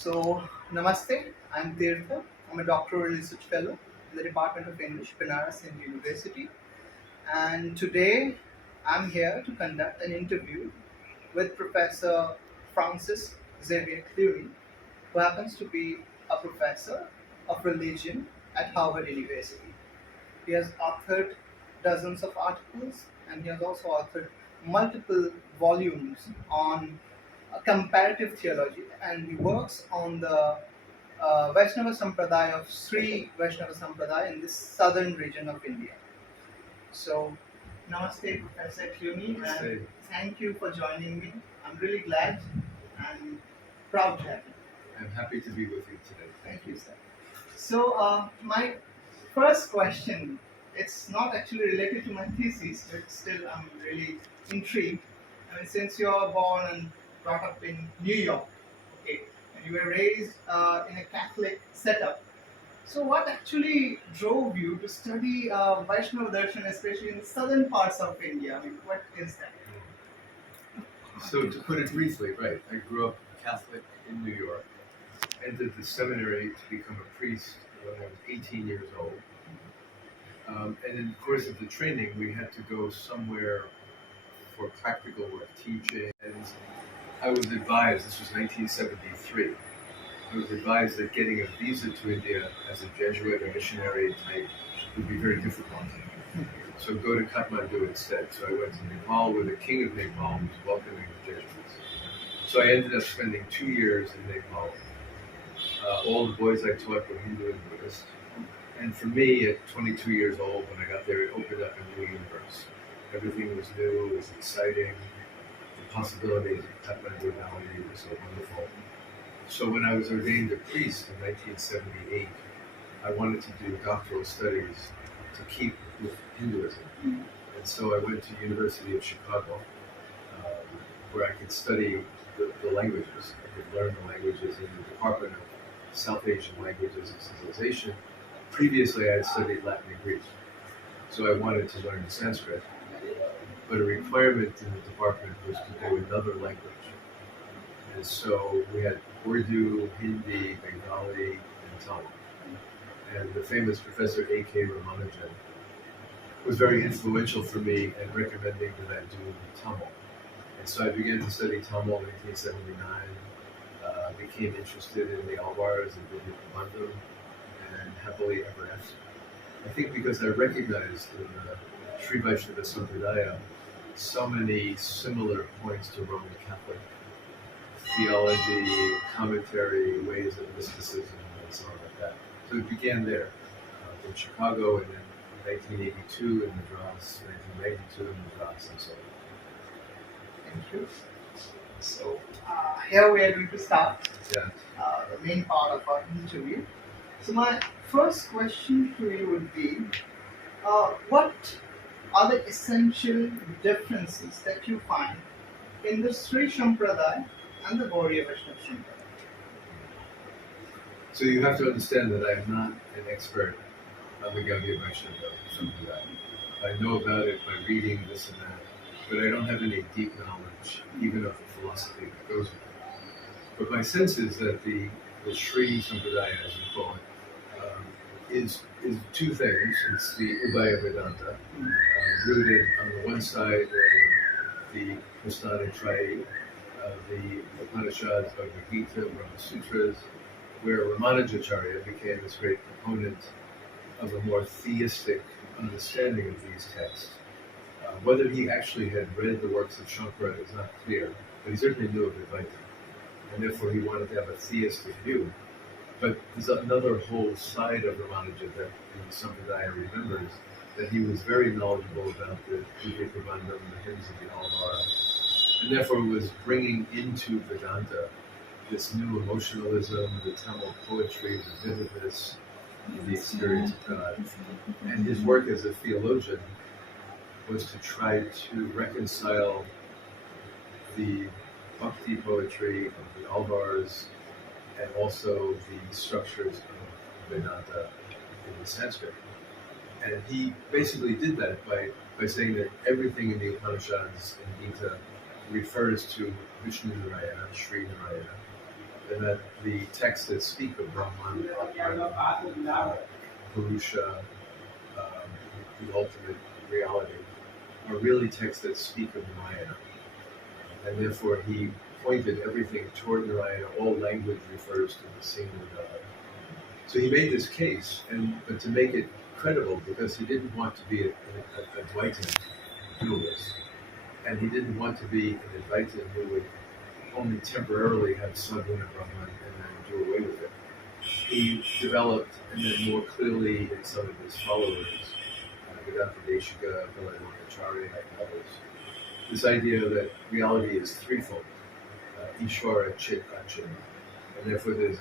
So, Namaste, I'm Tirtha. I'm a doctoral research fellow in the Department of English, Banaras Hindu University. And today I'm here to conduct an interview with Professor Francis Xavier Clooney, who happens to be a professor of religion at Harvard University. He has authored dozens of articles and he has also authored multiple volumes on comparative theology, and he works on the Vaishnava Sampradaya of Sri Vaishnava Sampradaya in this southern region of India. So, Namaste, Professor Clooney, and Namaste. thank you for joining me. I'm really glad and proud to have you. I'm happy to be with you today. Thank you, sir. So, my first question, it's not actually related to my thesis, but still I'm really intrigued. I mean, since you're born and brought up in New York, okay, and you were raised in a Catholic setup, so what actually drove you to study Vaishnava Darshan, especially in the southern parts of India? I mean, what is that? So to put it briefly, right, I grew up Catholic in New York, entered the seminary to become a priest when I was 18 years old. And in the course of the training, we had to go somewhere for practical work, teaching. And I was advised, this was 1973, I was advised that getting a visa to India as a Jesuit or missionary type would be very difficult. So go to Kathmandu instead. So I went to Nepal, where the king of Nepal was welcoming the Jesuits. So I ended up spending 2 years in Nepal. All the boys I taught were Hindu and Buddhist. And for me, at 22 years old, when I got there, it opened up a new universe. Everything was new, it was exciting. The possibilities of Kathmandu Valley were so wonderful. So when I was ordained a priest in 1978, I wanted to do doctoral studies to keep with Hinduism. And so I went to University of Chicago, where I could study the languages. I could learn the languages in the Department of South Asian Languages and Civilization. Previously, I had studied Latin and Greek, so I wanted to learn Sanskrit. But a requirement in the department was to do another language. And so we had Urdu, Hindi, Bengali, and Tamil. And the famous Professor A.K. Ramanujan was very influential for me in recommending that I do Tamil. And so I began to study Tamil in 1979, became interested in the Alvars and did Bandam, and happily ever after. I think because I recognized in the Sri Vaishnava Sampradaya so many similar points to Roman Catholic theology, commentary, ways of mysticism, and so on like that. So it began there, in Chicago, and then 1982 in Madras, 1992 in Madras, and so on. Thank you. So, here we are going to start Yeah. the main part of our interview. So, my first question to you would be, what are the essential differences that you find in the Sri Sampradaya and the Gauriya Vaishnava Sampradaya? So you have to understand that I am not an expert on the Gaudiya Vaishnava Sampradaya. I know about it by reading this and that, but I don't have any deep knowledge, even of the philosophy that goes with it. But my sense is that the Sri Sampradaya, as you call it, is two things. It's the Ubhaya Vedanta, rooted on the one side in the Prasthana Trayi, the Upanishads, Bhagavad Gita, Brahma Sutras, where Ramanujacharya became this great proponent of a more theistic understanding of these texts. Whether he actually had read the works of Shankara is not clear, but he certainly knew of Advaita, and therefore he wanted to have a theistic view. But there's another whole side of Ramanuja that the Sampradaya remembers, that he was very knowledgeable about the Divya Prabandham, the hymns of the Alvara, and therefore was bringing into Vedanta this new emotionalism, the Tamil poetry, the vividness, the experience of God. And his work as a theologian was to try to reconcile the Bhakti poetry of the Alvars and also the structures of Vedanta in the Sanskrit. And he basically did that by saying that everything in the Upanishads and Gita refers to Vishnu Narayana, Sri Narayana, and that the texts that speak of Brahman, Purusha, the ultimate reality, are really texts that speak of Narayana. And therefore he pointed everything toward Narayana. All language refers to the single God. So he made this case, but to make it credible, because he didn't want to be a Dvaitin dualist, and he didn't want to be an Advaitin who would only temporarily have Sadguna Brahman and then do away with it. He developed, and then more clearly in some of his followers, Vedanta Deshika, Vilayamacharya, and others, this idea that reality is threefold: Ishvara, Chit, Achin, and therefore there's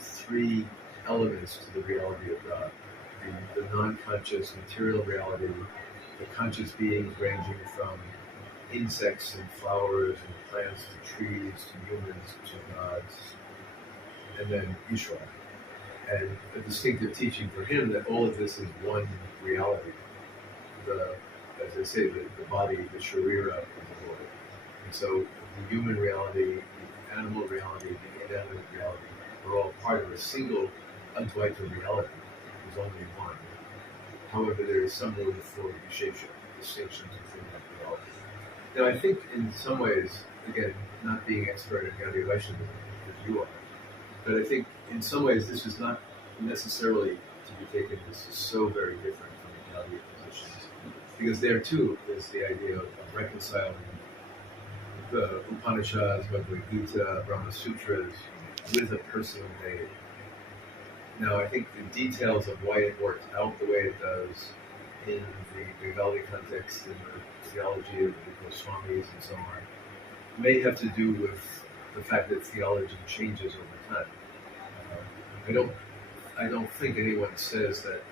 three elements to the reality of God: the non-conscious material reality, the conscious beings ranging from insects and flowers and plants to trees to humans to gods, and then Ishvara. And a distinctive teaching for him that all of this is one reality. As I say, the body, the sharira of the Lord. And so the human reality, the animal reality, the inanimate reality are all part of a single Advaita reality. There's only one. However, there is some room for vishesha, distinctions within that reality. Now, I think in some ways, again, not being expert in Gaudiya Vaishnavism, as you are, but I think in some ways this is not necessarily to be taken as so very different from the Gaudiya positions. Because there too is the idea of reconciling the Upanishads, Bhagavad Gita, Brahma Sutras with a personal deity. Now, I think the details of why it worked out the way it does in the Bengali context, in the theology of the Goswamis and so on, may have to do with the fact that theology changes over time. I don't think anyone says that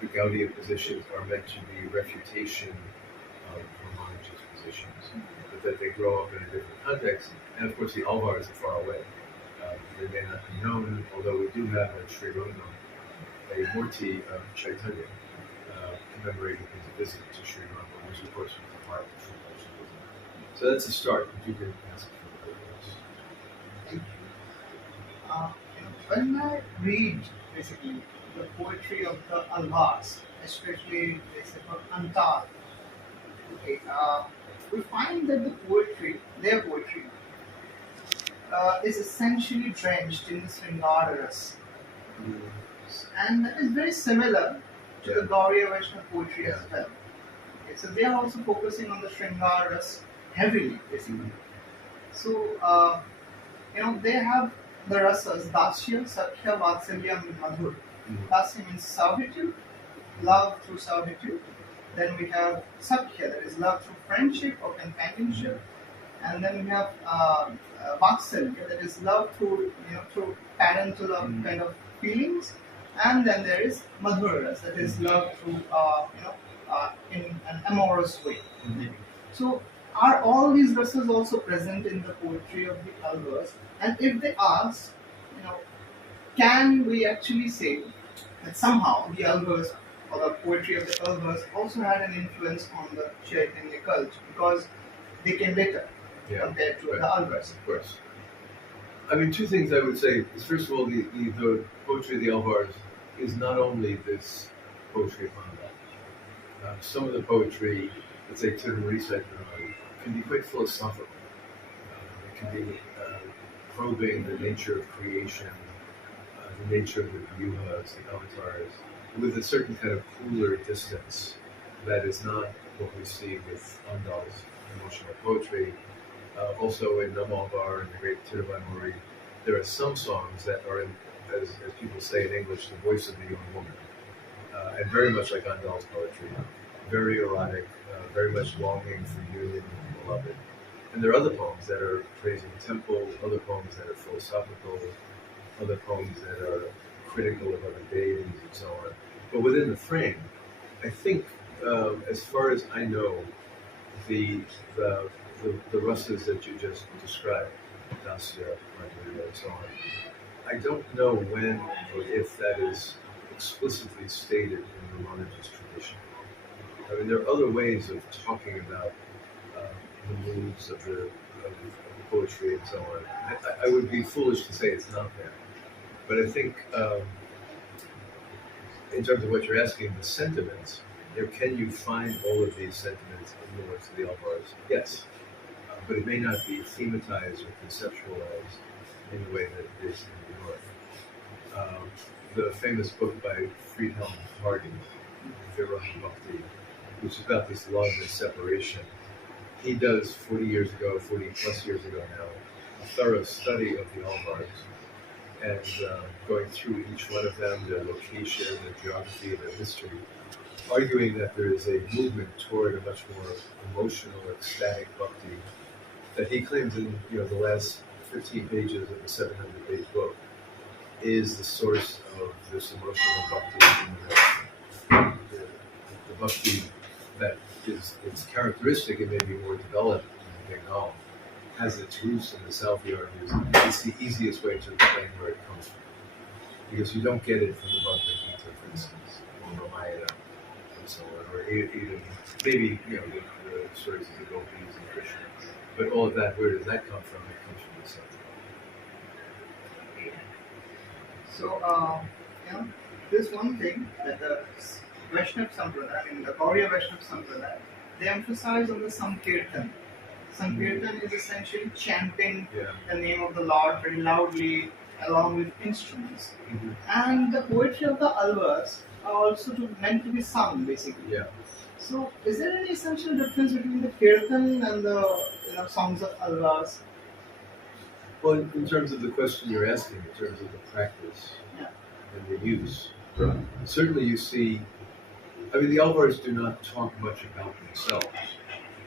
the Gaudiya positions are meant to be refutation of Ramanuj's positions, but that they grow up in a different context. And of course, the Alvars are far away. They may not be known, although we do have at Sri Rangam a murti of Chaitanya commemorating his visit to Sri Rangam, which of course was the heart of Sri Vaishnavism. So that's a start. If you can ask for the Thank you. When I read basically the poetry of the Alvars, especially this about Antar, okay, we find that the poetry, their poetry, is essentially drenched in the Sringara ras. And that is very similar to the Gaudiya Vaishnava poetry as well. Okay, so they are also focusing on the Sringara ras heavily, basically. So, they have the rasas, Dasya, Sakya, Vatsalya, and Madhur. Dasya means servitude, love through servitude. Then we have Sakya, that is love through friendship or companionship. And then we have Vatsalya, that is love through parental kind of feelings. And then there is Madhuras, that is love through in an amorous way. So are all these rasas also present in the poetry of the Alvars? And if they ask, can we actually say that somehow the Alvars or the poetry of the Alvars also had an influence on the Chaitanya culture because they came later compared to the Alvars? Of course. I mean, two things I would say is, first of all, the poetry of the Alvars is not only this poetry of Mandal. Some of the poetry, let's say Tirtha, can be quite philosophical. It can be probing the nature of creation, the nature of the vyuhas, the avatars, with a certain kind of cooler distance that is not what we see with Andal's emotional poetry. Also in Namalvar and the great Tiruvannuri, there are some songs that are, as people say in English, the voice of the young woman. And very much like Andal's poetry, very erotic, very much longing for union with the beloved. And there are other poems that are praising the temple, other poems that are philosophical, other poems that are critical of other deities and so on. But within the frame, I think, as far as I know, the rasas that you just described, Dasya, Madhurya, and so on, I don't know when or if that is explicitly stated in Ramanuja's tradition. I mean, there are other ways of talking about the moods of the poetry and so on. I would be foolish to say it's not there, but I think in terms of what you're asking, the sentiments, can you find all of these sentiments in the works of the Alvars? Yes, but it may not be thematized or conceptualized in the way that it is in the North. The famous book by Friedhelm Hardy, Bhakti, which is about this love and separation. He does 40 years ago, 40 plus years ago now, a thorough study of the Alvars and going through each one of them, their location, their geography, their history, arguing that there is a movement toward a much more emotional, ecstatic bhakti that he claims in the last 15 pages of the 700-page book is the source of this emotional bhakti, the bhakti that is its characteristic and maybe more developed in Bengal, has its roots in the South. He argues it's the easiest way to explain where it comes from, because you don't get it from the Bhagavad Gita, for instance, or Ramayana, and so on, or even maybe the stories of the gopis and Krishna. But all of that, where does that come from? It comes from the South. So, there's one thing that the Vaishnava Sampradaya, the Gauriya Vaishnava Sampradaya, they emphasize on the Sankirtan. Sankirtan is essentially chanting the name of the Lord very loudly along with instruments. Mm-hmm. And the poetry of the Alvars are also meant to be sung, basically. Yeah. So, is there any essential difference between the Kirtan and the songs of Alvars? Well, in terms of the question you're asking, in terms of the practice and the use, certainly you see, the Alvars do not talk much about themselves,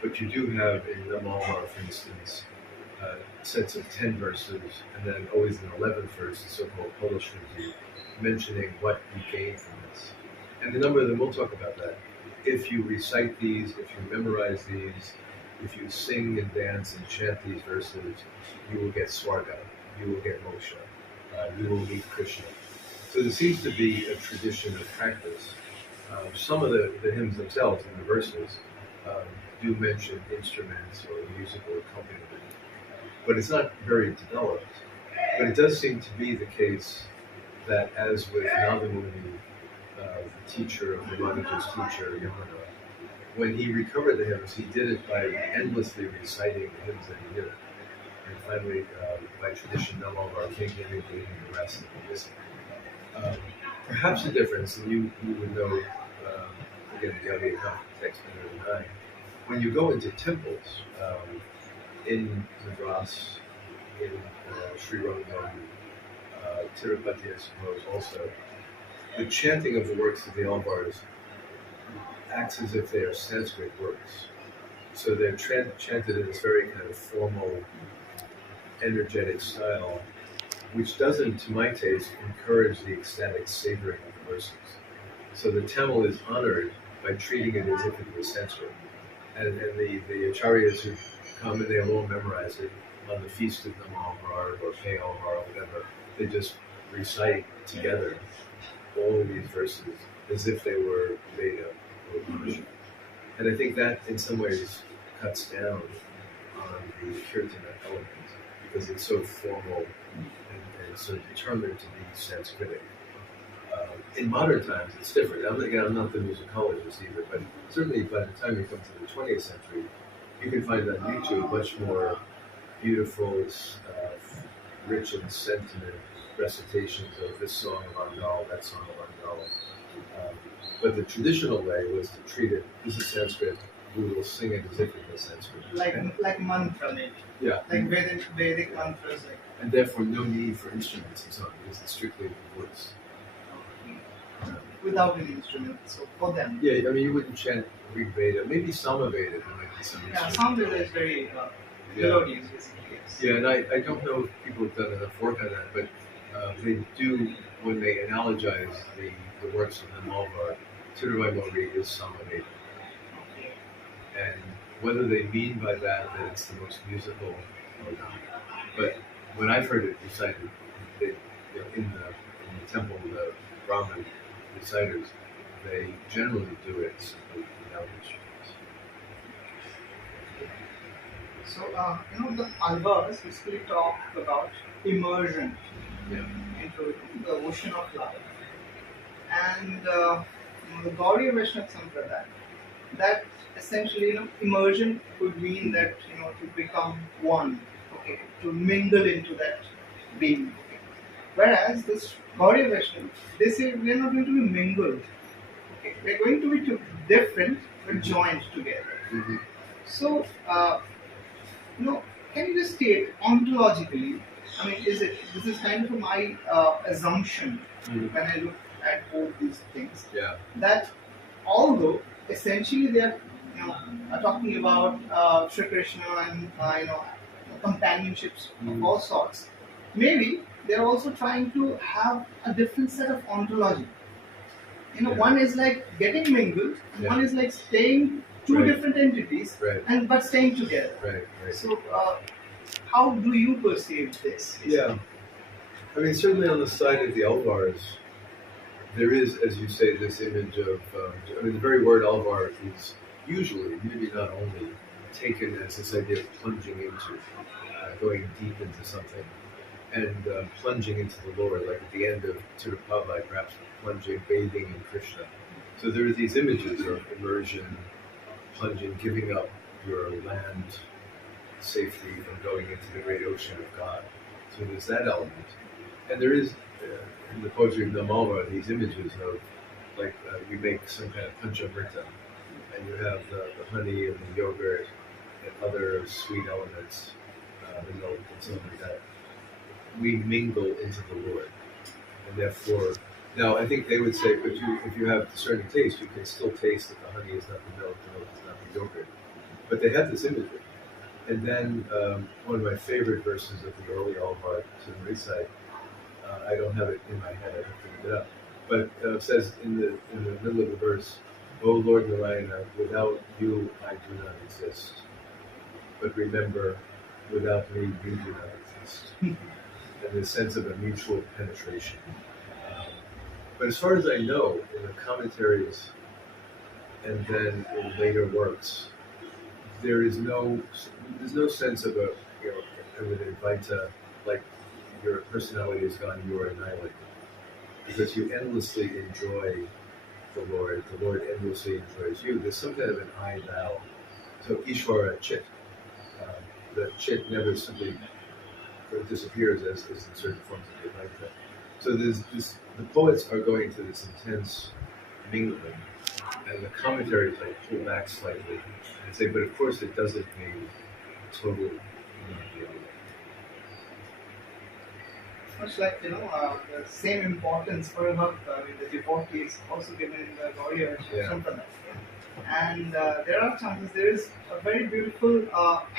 but you do have in the Alvar, for instance, sets of 10 verses, and then always an 11th verse, the so-called Poloshruti, mentioning what you gain from this. And the number of them, we'll talk about that. If you recite these, if you memorize these, if you sing and dance and chant these verses, you will get Swarga, you will get Moksha, you will meet Krishna. So there seems to be a tradition of practice. Some of the hymns themselves and the verses do mention instruments or musical accompaniment, but it's not very developed. But it does seem to be the case that, as with Nandamuni, the teacher of Ramanaja's teacher, Yamuna, when he recovered the hymns, he did it by endlessly reciting the hymns that he knew. And finally, by tradition, Namalvar came in and gave him the rest of the missing. Perhaps the difference, and you would know, again, you have the text better than I, when you go into temples, in Madras, in Sri Rangam, Tirupati, I suppose, also, the chanting of the works of the Alvars acts as if they are Sanskrit works. So they're chanted in this very kind of formal, energetic style, which doesn't, to my taste, encourage the ecstatic savoring of the verses. So the Tamil is honored by treating it as if it was Sanskrit. And the acharyas who come and they all memorize it on the feast of Namalvar or Pay Alvar or whatever, they just recite together all of these verses as if they were Veda or Upanishad. And I think that in some ways cuts down on the Kirtana element because it's so formal and so determined to be Sanskritic. In modern times, it's different. I'm not the musicologist either, but certainly by the time you come to the 20th century, you can find on YouTube much more beautiful, rich in sentiment recitations of this song of Andal, that song of Andal. But the traditional way was to treat it, this is Sanskrit, we will sing it as if it was Sanskrit. Like mantra, maybe. Yeah. Like Vedic mantras. And therefore no need for instruments and so on, because it's strictly the voice. Without any instrument, so for them. Yeah, you wouldn't chant Rig Veda, maybe Sama Veda, there might be some instrument. Yeah, Sama Veda is very melodious, basically. Yes. Yeah, and I don't know if people have done enough work on that, but they do, when they analogize the works of the Malvar, Tirtha Mori is Sama Veda. And whether they mean by that it's the most musical or not. But when I've heard it recited, in the temple, the Brahmin reciters, they generally do it simply without instruments. So, the Alvars basically talk about immersion Yeah. into the ocean of life. And the Gauriya Vaishnava Sampradaya, that essentially, immersion could mean that, to become one, okay, to mingle into that being. Okay. Whereas this Gauriya Vaishnava, they say we are not going to be mingled, okay, we are going to be different but joined together. Mhm. So, no, can you just state ontologically? I mean, this is kind of my assumption when I look at both these things Yeah. that although essentially they are are talking about Sri Krishna and companionships of all sorts, maybe they are also trying to have a different set of ontology. Yeah. One is like getting mingled, and Yeah. one is like staying two Right. different entities, Right. and but staying together. Right. Right. So, how do you perceive this? Yeah. I mean, certainly on the side of the Alvars, there is, as you say, this image of. I mean, the very word Alvar is usually, maybe not only, taken as this idea of plunging into, going deep into something, and plunging into the Lord, like at the end of Tirtha, perhaps plunging, bathing in Krishna. So there are these images of immersion, plunging, giving up your land safety and going into the great ocean of God. So there's that element. And there is, in the poetry of Namalva, these images of, like, you make some kind of panchamrita, and you have the honey and the yogurt and other sweet elements, the milk and something like that. We mingle into the Lord. And therefore, now I think they would say, but if you have discerning taste, you can still taste that the honey is not the milk is not the yogurt. But they have this imagery. And then one of my favorite verses of the early Alvar to recite, I don't have it in my head, I have to look it up, but it says in the middle of the verse, "O Lord Narayana, without you I do not exist. But remember, without me you do not exist." And the sense of a mutual penetration. But as far as I know, in the commentaries and then in later works, there's no sense of of an Advaita, like your personality is gone, you are annihilated. Because you endlessly enjoy the Lord endlessly enjoys you. There's some kind of an I thou. So Ishvara Chit. The Chit never simply disappears as in certain forms of Advaita. So there's this, the poets are going to this intense mingling, and the commentaries like pull back slightly and say, but of course it doesn't mean total unity. Much like the same importance for Bhakti, I mean, the devotee is also given in the Gauriya Sampradaya. And there are chances, there is a very beautiful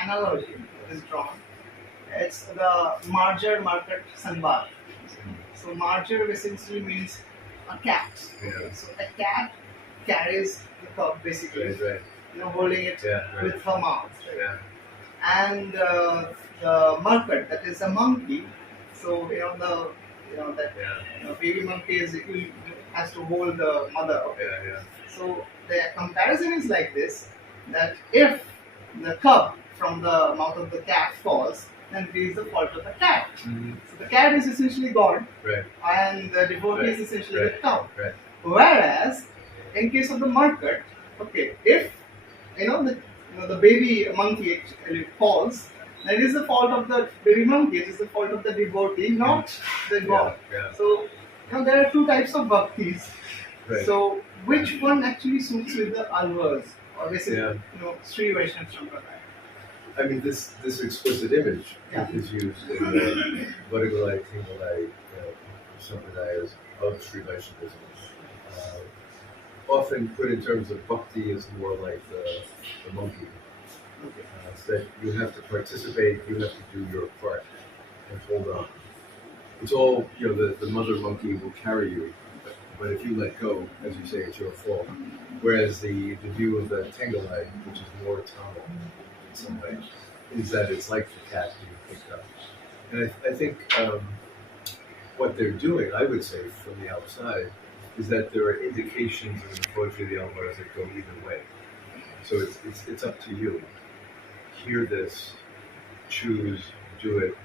analogy that is drawn. It's the Marjar Market Sanvar. So Marjar essentially means a cat. Okay? So a cat carries the cup basically, Right. Holding it with her mouth. Right? And the market, that is a monkey. So baby monkey has to hold the mother. Okay? So the comparison is like this: that if the cup from the mouth of the cat falls, then it is the fault of the cat. Mm-hmm. So the cat is essentially God, and the devotee is essentially the cow. Whereas, in case of the market, okay, if the baby monkey actually falls, then it is the fault of the baby monkey. It is the fault of the devotee, not the God. So there are two types of bhaktis. So which one actually suits with the alvars, or basically Sri Vaishnava Sampradaya? I mean, this explicit image is used in the Vadagalai, Tingalai Sampradayas of Sri Vaishnavism. Often put in terms of bhakti is more like the monkey. So that you have to participate, you have to do your part and hold on. It's all, the mother monkey will carry you, but if you let go, as you say, it's your fault. Whereas the view of the Tengalai, which is more Tamil in some way, is that it's like the cat being picked up. And I think what they're doing, I would say, from the outside, is that there are indications in the poetry of the Alvars that go either way. So it's up to you. Hear this choose to do it,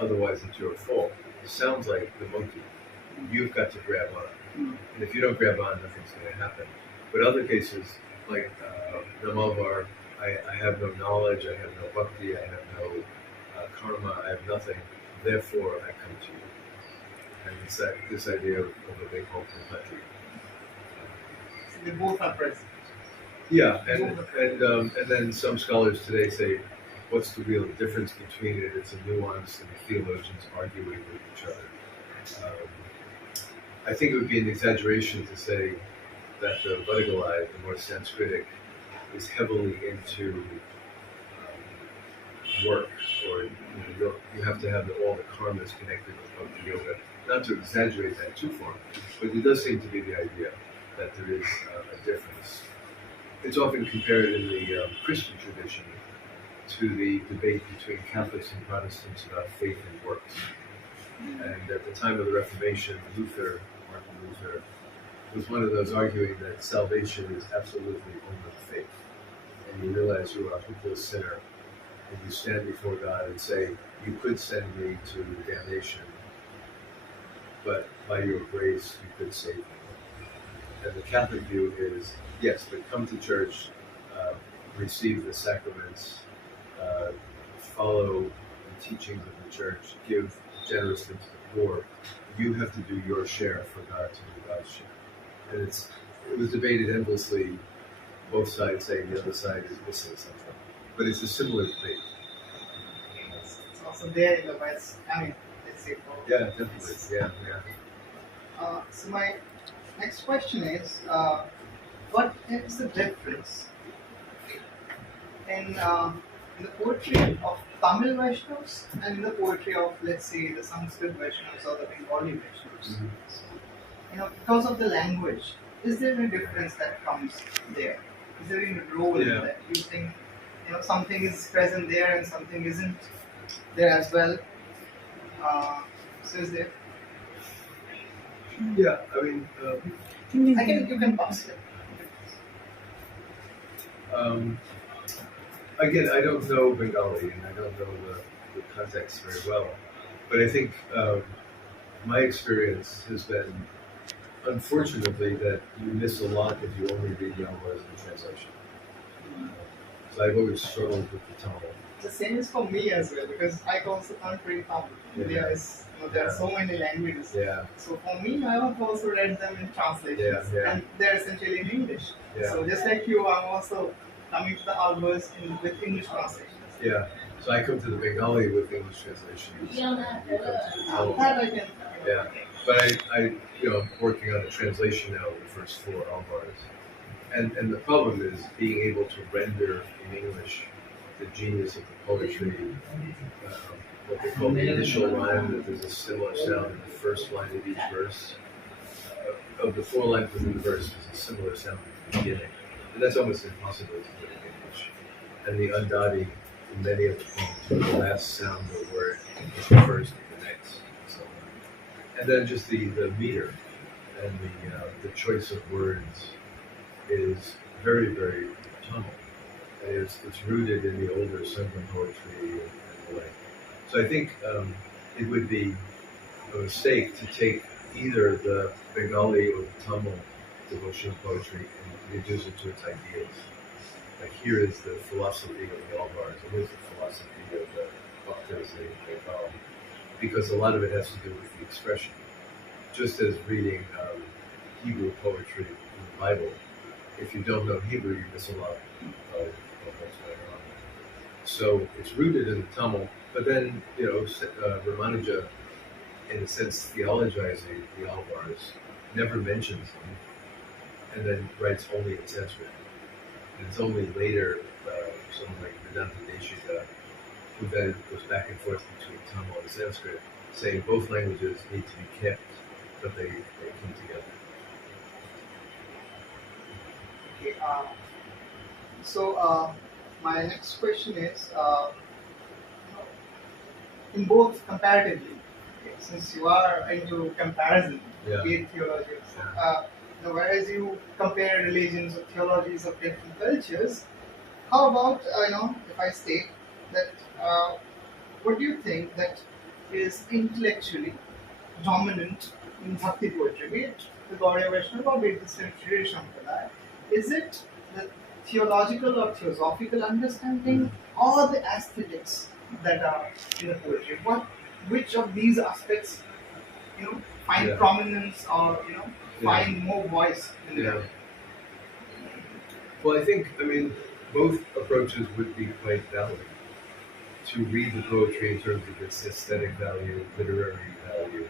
otherwise it's your fault. It sounds like the monkey. You've got to grab on. And if you don't grab on, nothing's going to happen. But other cases, like Namavar, I have no knowledge, I have no bhakti, I have no karma, I have nothing. Therefore, I come to you. And it's this idea of what they call complexity. So they both are present. Yeah, and then some scholars today say, what's the real difference between it? It's a nuance, and the theologians arguing with each other. I think it would be an exaggeration to say that the Vadagalai, the more Sanskritic, is heavily into work, or you have to have all the karmas connected with Bhakti Yoga. Not to exaggerate that too far, but it does seem to be the idea that there is a difference. It's often compared in the Christian tradition to the debate between Catholics and Protestants about faith and works. And at the time of the Reformation, Martin Luther, was one of those arguing that salvation is absolutely only faith. And you realize you are a hopeless sinner, and you stand before God and say, you could send me to damnation, but by your grace you could save me. And the Catholic view is, yes, but come to church, receive the sacraments, follow the teachings of the church, give generously to the poor. You have to do your share for God to do God's share. And it was debated endlessly, both sides saying the other side is missing something. But it's a similar debate. It's also there in the West. I mean, let's say. Yeah, definitely. Yeah. So my next question is, what is the difference in the poetry of Tamil Vaishnavas and in the poetry of, let's say, the Sanskrit Vaishnavas or the Bengali Vaishnavas? Mm-hmm. So, because of the language, is there a difference that comes there? Is there any role in that? You think, something is present there and something isn't there as well? So is there? Yeah, I mean, you can pass it. Again, I don't know Bengali and I don't know the context very well, but I think my experience has been, unfortunately, that you miss a lot if you only read Yama's in translation. So I've always struggled with the Tamil. The same is for me as well, because I also can't read Tamil. There are so many languages. Yeah. So for me, I have also read them in translations, and they're essentially in English. Yeah. So just like you, I'm also coming to the albums with English translations. Yeah. So I come to the Bengali with English translations. You come to the Tamil. That I can. Yeah. But I working on the translation now of the first 4 Alvars. And the problem is being able to render in English the genius of the poetry, what they call the initial rhyme, that there's a similar sound in the first line of each verse. Of the 4 lines within the verse, there's a similar sound at the beginning. And that's almost impossible to put in English. And the undadi in many of the poems, the last sound of the word is the first and the next. So, and then just the meter and the choice of words is very, very Tamil. It's rooted in the older Sundan poetry and the like. So I think it would be a mistake to take either the Bengali or the Tamil devotional poetry and reduce it to its ideas. Like here is the philosophy of the Alvars, and here's the philosophy of the Bhaktas they call them. Because a lot of it has to do with the expression. Just as reading Hebrew poetry in the Bible, if you don't know Hebrew, you miss a lot of what's going on. So it's rooted in the Tamil, but then, Ramanuja, in a sense, theologizing the Alvars, never mentions them, and then writes only in Sanskrit. And it's only later, someone like Vedanta Deshika, who then goes back and forth between Tamil and Sanskrit, saying both languages need to be kept, but they come together. Okay, so my next question is, in both comparatively, since you are into comparison, great theologians, whereas you compare religions or theologies of different cultures, how about, if I state that what do you think that is intellectually dominant in Bhakti poetry, be it the Gaudiya Vaishnava or be it the Sri Sampradaya? Is it the theological or theosophical understanding or the aesthetics that are in the poetry? Which of these aspects, find Yeah. prominence or find more voice in Yeah. them? Well, I mean, both approaches would be quite valid. To read the poetry in terms of its aesthetic value, literary value.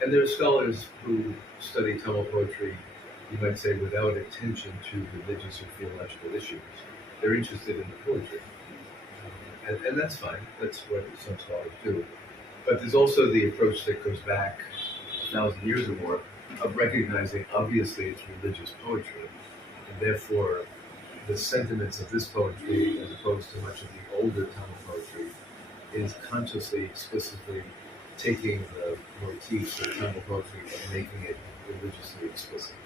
And there are scholars who study Tamil poetry, you might say, without attention to religious or theological issues. They're interested in the poetry. And that's fine. That's what some scholars do. But there's also the approach that goes back 1,000 years or more of recognizing, obviously, it's religious poetry. And therefore, the sentiments of this poetry, as opposed to much of the older Tamil poetry, is consciously, explicitly taking the motifs of Tamil poetry and making it religiously explicit.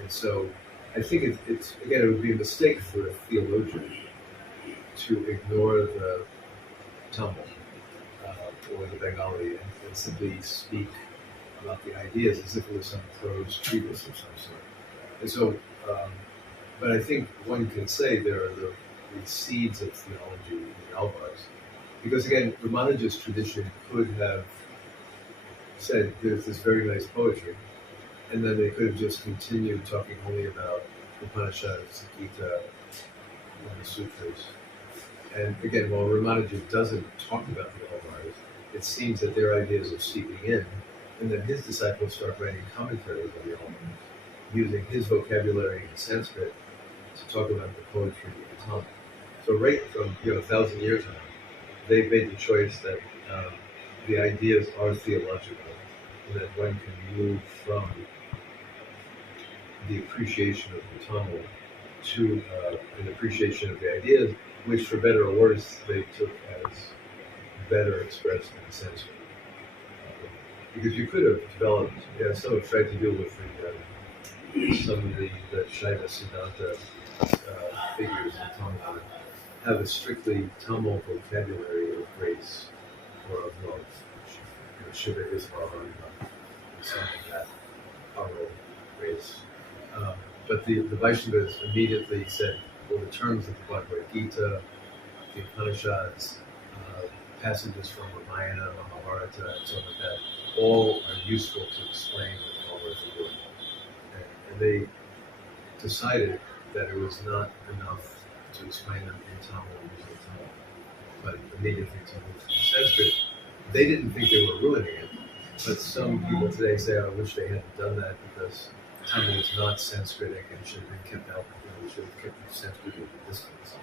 And so I think it's again, it would be a mistake for a theologian to ignore the Tamil or the Bengali and simply speak about the ideas as if it was some prose treatise of some sort. And so, but I think one can say there are the seeds of theology in the Alvars. Because again, Ramanuja's tradition could have said there's this very nice poetry, and then they could have just continued talking only about the Upanishads, the Gita, and the Sutras. And again, while Ramanuja doesn't talk about the Alvars, it seems that their ideas are seeping in, and then his disciples start writing commentaries on the Alvars, using his vocabulary in Sanskrit to talk about the poetry of the Tamil. So right from 1,000 years ago, they've made the choice that the ideas are theological, and that one can move from the appreciation of the Tamil to an appreciation of the ideas, which, for better or worse, they took as better expressed in Sanskrit. Because you could have developed, some have tried to do with some of the Shaiva Siddhanta figures in Tamil, have a strictly Tamil vocabulary of grace or of love. Shiva is Bhavan, some of that Paro grace. But the Vaishnavas immediately said, well, the terms of the Bhagavad Gita, the Upanishads, passages from Ramayana, Mahabharata, and so on like that, all are useful to explain what the Alvars are doing. And they decided that it was not enough to explain them in Tamil and using Tamil, but immediately to move to Sanskrit. They didn't think they were ruining it, but some people today say, I wish they hadn't done that because Tamil is not Sanskritic and should have been kept out. We should have kept the Sanskrit at a distance.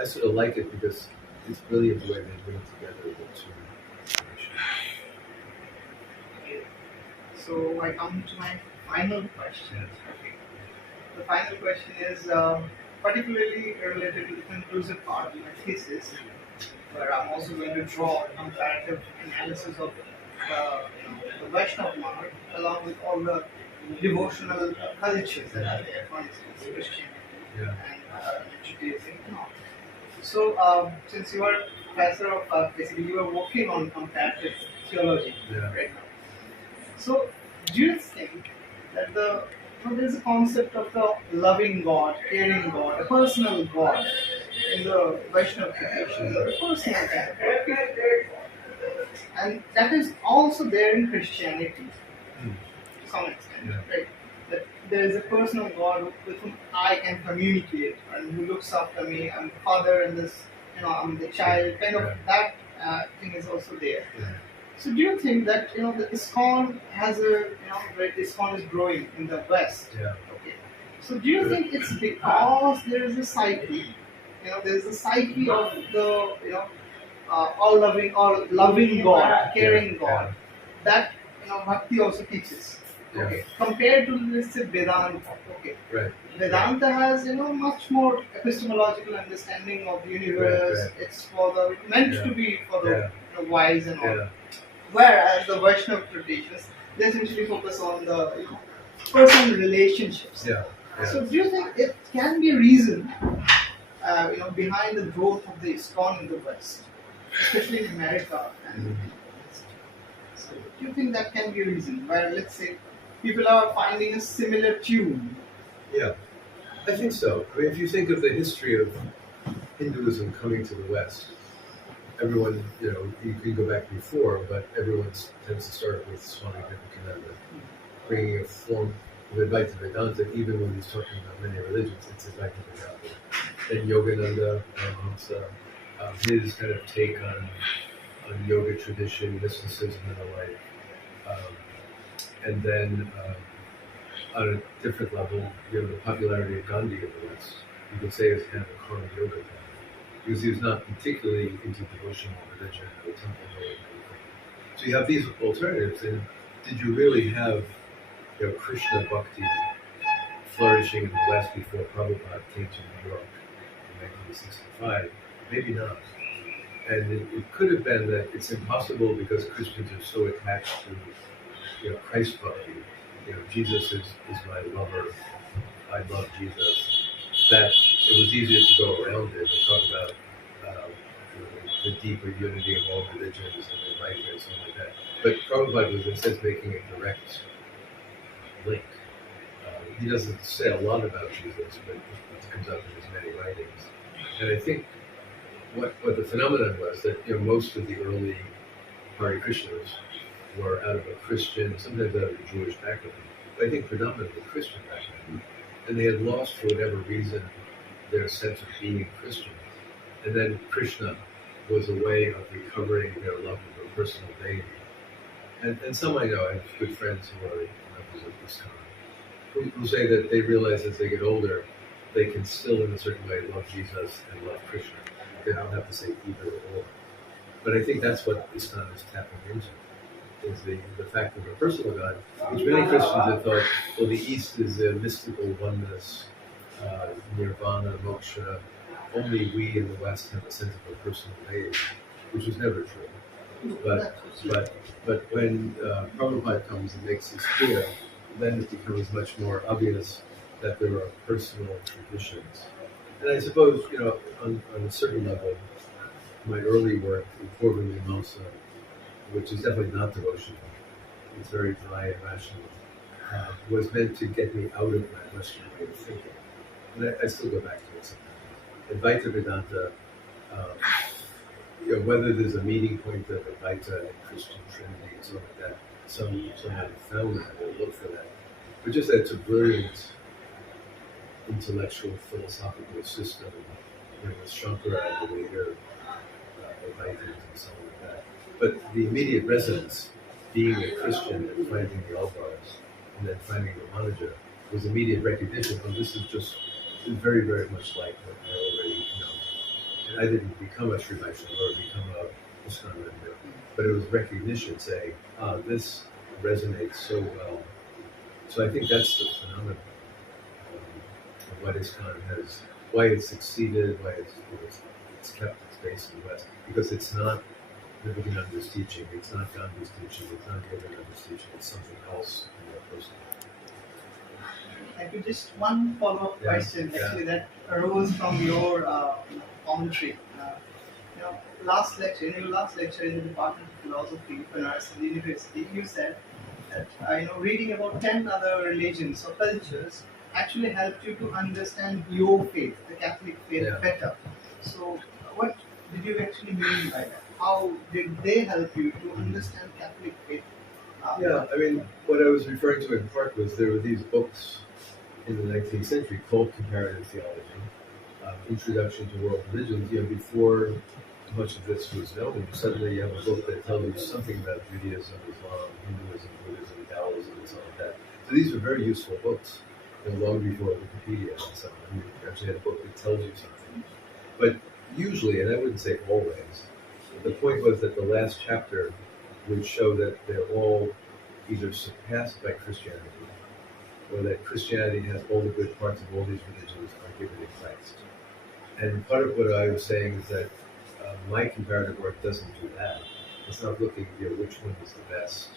I sort of like it because it's brilliant the way they bring together the two traditions. So I come to my final question. The final question is particularly related to the conclusive part of my thesis, where I'm also going to draw a comparative analysis of the Vaishnava mark along with all the devotional cultures that are there, for instance, Christian and Judaism and all. So, since you are professor of, basically you are working on comparative theology right now. So, do you think that there is a concept of the loving God, caring God, a personal God in the Vaishnava tradition, a personal kind of God, and that is also there in Christianity to some extent, right? That there is a personal God with whom I can communicate and who looks after me. I'm the father and this, I'm the child. Kind of that thing is also there. So do you think that the ISKCON has ISKCON is growing in the West? Okay. So do you think it's because there is a psyche, there is a psyche of the all loving God, caring God that Bhakti also teaches. Okay. Compared to let's say Vedanta. Okay. Vedanta has much more epistemological understanding of the universe. It's meant to be for the wise and all. Whereas the Vaishnava traditions, they essentially focus on the personal relationships. So do you think it can be a reason behind the growth of the ISKCON in the West, especially in America. And so, do you think that can be a reason where, let's say, people are finding a similar tune? Yeah, I think so. I mean, if you think of the history of Hinduism coming to the West, everyone, you can go back before, but everyone tends to start with Swami Vivekananda, bringing a form of Advaita Vedanta, even when he's talking about many religions, it's Advaita Vedanta. Then Yogananda, his kind of take on yoga tradition, mysticism, and the like. And then on a different level, the popularity of Gandhi in the West, you could say is kind of a karma yoga thing. Because he was not particularly into devotional religion or temple going or anything. So you have these alternatives, and did you really have Krishna Bhakti flourishing in the West before Prabhupada came to New York in 1965? Maybe not. And it could have been that it's impossible because Christians are so attached to Christ Bhakti. Jesus is my lover. I love Jesus. That it was easier to go around it and talk about the deeper unity of all religions and the right and something like that. But Prabhupada was, in a sense, making a direct link. He doesn't say a lot about Jesus, but it comes up in his many writings. And I think what the phenomenon was that most of the early Hare Krishnas were out of a Christian, sometimes out of a Jewish background, but I think predominantly Christian background. And they had lost, for whatever reason, their sense of being Christian. And then Krishna was a way of recovering their love of a personal deity. And some I know, I have good friends who are members of this kind, who say that they realize as they get older, they can still, in a certain way, love Jesus and love Krishna. They don't have to say either or. But I think that's what ISKCON is tapping into, is the fact of a personal God, which many Christians have thought, well, the East is a mystical oneness, nirvana, moksha. Only we in the West have a sense of a personal deity, which was never true. But when Prabhupada comes and makes this clear, then it becomes much more obvious that there are personal traditions. And I suppose, on a certain level, my early work in Purva Mimamsa, which is definitely not devotional, it's very dry and rational, was meant to get me out of my Western way of thinking. And I still go back to it sometimes. Advaita Vedanta, whether there's a meeting point of Advaita and Christian Trinity and something like that, some have found that or look for that. But just that it's a brilliant intellectual, philosophical system, with Shankara and the later Advaitins and something like that. But the immediate resonance, being a Christian and finding the Alvars, and then finding the Ramanuja, was immediate recognition. Oh, this is just very, very much like what I already know. And I didn't become a Sri Vaishnava or become a ISKCON member, but it was recognition saying, this resonates so well. So I think that's the phenomenon of what ISKCON has, why it's succeeded, why it's kept its base in the West, because it's not Vivekananda's teaching, it's not Gandhi's teaching, it's not Yogananda's teaching, it's something else more personal. I could just one follow-up question actually that arose from your commentary. Last lecture, in your last lecture in the Department of Philosophy, Banaras University, you said that reading about 10 other religions or cultures actually helped you to understand your faith, the Catholic faith, better. So, what did you actually mean by that? How did they help you to understand Catholic faith? I mean, what I was referring to in part was there were these books in the 19th century called Comparative Theology, Introduction to World Religions. Before much of this was known, suddenly you have a book that tells you something about Judaism, Islam, Hinduism, Buddhism, Taoism, and something like that. So these were very useful books, long before Wikipedia and stuff. You actually had a book that tells you something. But usually, and I wouldn't say always, the point was that the last chapter would show that they're all either surpassed by Christianity, or that Christianity has all the good parts of all these religions are given in Christ. And part of what I was saying is that my comparative work doesn't do that. It's not looking at which one is the best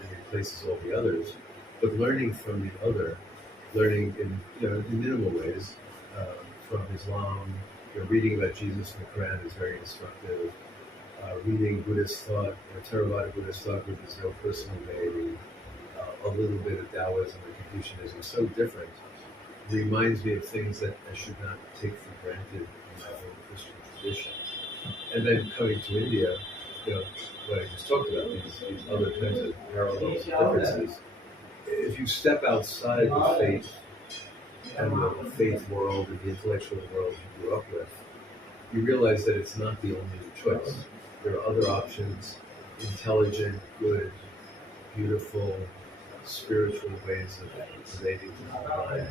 and replaces all the others, but learning from the other, learning in minimal ways from Islam, reading about Jesus in the Quran is very instructive. Reading Buddhist thought, Theravada Buddhist thought, where there's no personal deity, a little bit of Taoism and Confucianism, so different, reminds me of things that I should not take for granted in my own Christian tradition. And then coming to India, what I just talked about, these other kinds of parallels, differences. If you step outside the faith and the faith world and the intellectual world you grew up with, you realize that it's not the only choice. There are other options, intelligent, good, beautiful, spiritual ways of relating to the divine.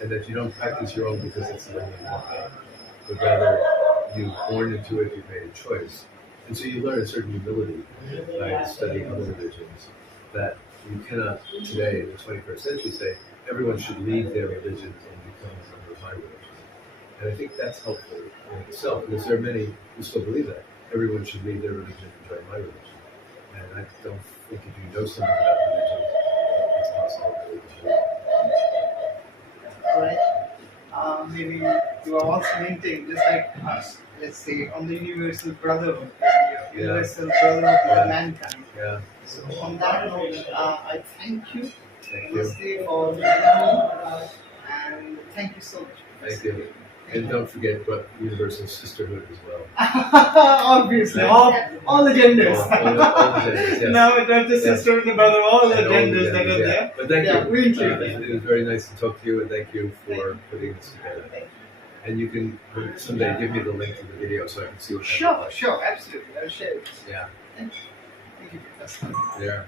And that you don't practice your own because it's the only one, but rather you've born into it, you've made a choice. And so you learn a certain humility by studying other religions that you cannot today in the 21st century say everyone should leave their religion and become a member of my religion. And I think that's helpful in itself because there are many who still believe that. Everyone should leave their religion and join my religion. And I don't think if you know something about religion, it's possible to believe it. All right. Maybe you are also hinting, just like us, let's say, on the universal brotherhood, universal brotherhood of mankind. Yeah. So on that note, I thank you, Thank you. Namaste, for joining me, and thank you so much. Thank you. And don't forget what universal sisterhood as well. Obviously, all the genders. All the genders, yes. No, not just Yes. sister and brother, all the And all the genders that are yeah. there. But thank Yeah, you. thank you. It was very nice to talk to you, and thank you for putting this together. And you can someday give me the link to the video so I can see what Sure, absolutely. I'll share it. Yeah. Thank you, Professor. Yeah.